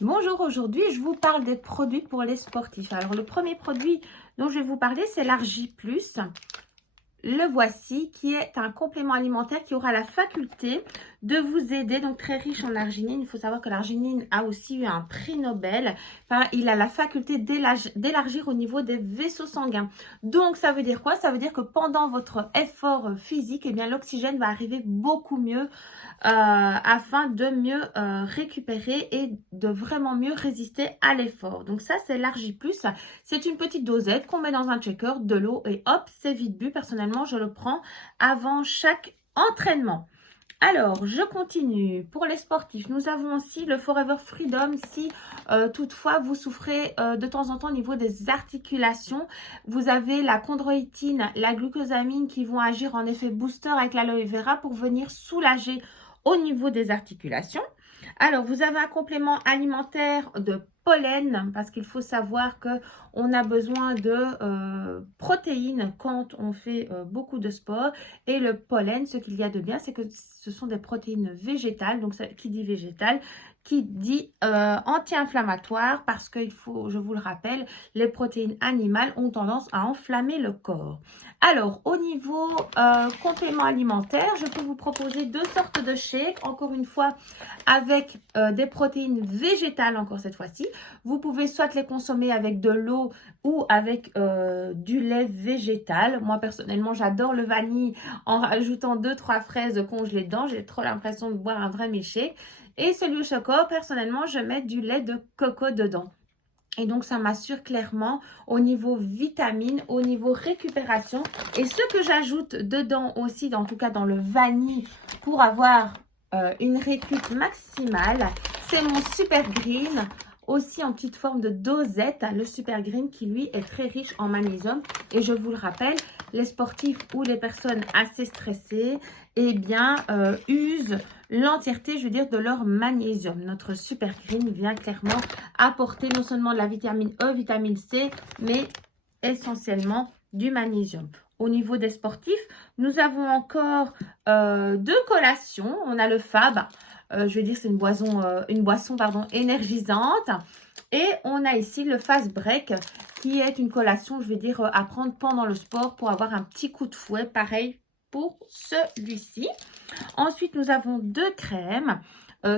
Bonjour, aujourd'hui je vous parle des produits pour les sportifs. Alors le premier produit dont je vais vous parler, c'est l'Argi Plus. Le voici, qui est un complément alimentaire qui aura la faculté de vous aider, donc très riche en arginine. Il faut savoir que l'arginine a aussi eu un prix Nobel. Enfin, il a la faculté d'élargir au niveau des vaisseaux sanguins. Donc ça veut dire quoi? Ça veut dire que pendant votre effort physique, eh bien l'oxygène va arriver beaucoup mieux afin de mieux récupérer et de vraiment mieux résister à l'effort. Donc ça, c'est l'Argi Plus. C'est une petite dosette qu'on met dans un shaker, de l'eau et hop, c'est vite bu. Personnellement, je le prends avant chaque entraînement. Alors, je continue. Pour les sportifs, nous avons aussi le Forever Freedom. Si toutefois vous souffrez de temps en temps au niveau des articulations, vous avez la chondroïtine, la glucosamine qui vont agir en effet booster avec l'aloe vera pour venir soulager au niveau des articulations. Alors, vous avez un complément alimentaire de pollen, parce qu'il faut savoir que on a besoin de protéines quand on fait beaucoup de sport. Et le pollen, ce qu'il y a de bien, c'est que ce sont des protéines végétales. Donc, qui dit végétal, qui dit anti-inflammatoire, parce qu'il faut, je vous le rappelle, les protéines animales ont tendance à enflammer le corps. Alors, au niveau complément alimentaire, je peux vous proposer deux sortes de shakes, encore une fois, avec des protéines végétales, encore cette fois-ci. Vous pouvez soit les consommer avec de l'eau ou avec du lait végétal. Moi, personnellement, j'adore le vanille en rajoutant 2-3 fraises congelées dedans. J'ai trop l'impression de boire un vrai milkshake. Et celui au chocolat, personnellement, je mets du lait de coco dedans. Et donc, ça m'assure clairement au niveau vitamine, au niveau récupération. Et ce que j'ajoute dedans aussi, en tout cas dans le vanille, pour avoir une récup maximale, c'est mon Super Green, aussi en petite forme de dosette, le Super Green qui lui est très riche en magnésium. Et je vous le rappelle, les sportifs ou les personnes assez stressées, eh bien, usent l'entièreté, je veux dire, de leur magnésium. Notre Super Green vient clairement apporter non seulement de la vitamine E, vitamine C, mais essentiellement du magnésium. Au niveau des sportifs, nous avons encore deux collations. On a le Fab, je vais dire c'est une boisson pardon, énergisante. Et on a ici le Fast Break qui est une collation, je vais dire, à prendre pendant le sport pour avoir un petit coup de fouet. Pareil pour celui-ci. Ensuite, nous avons deux crèmes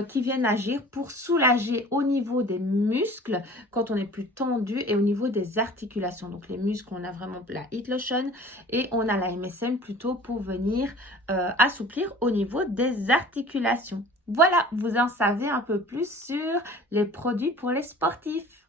qui viennent agir pour soulager au niveau des muscles quand on est plus tendu et au niveau des articulations. Donc les muscles, on a vraiment la Heat Lotion et on a la MSM plutôt pour venir assouplir au niveau des articulations. Voilà, vous en savez un peu plus sur les produits pour les sportifs.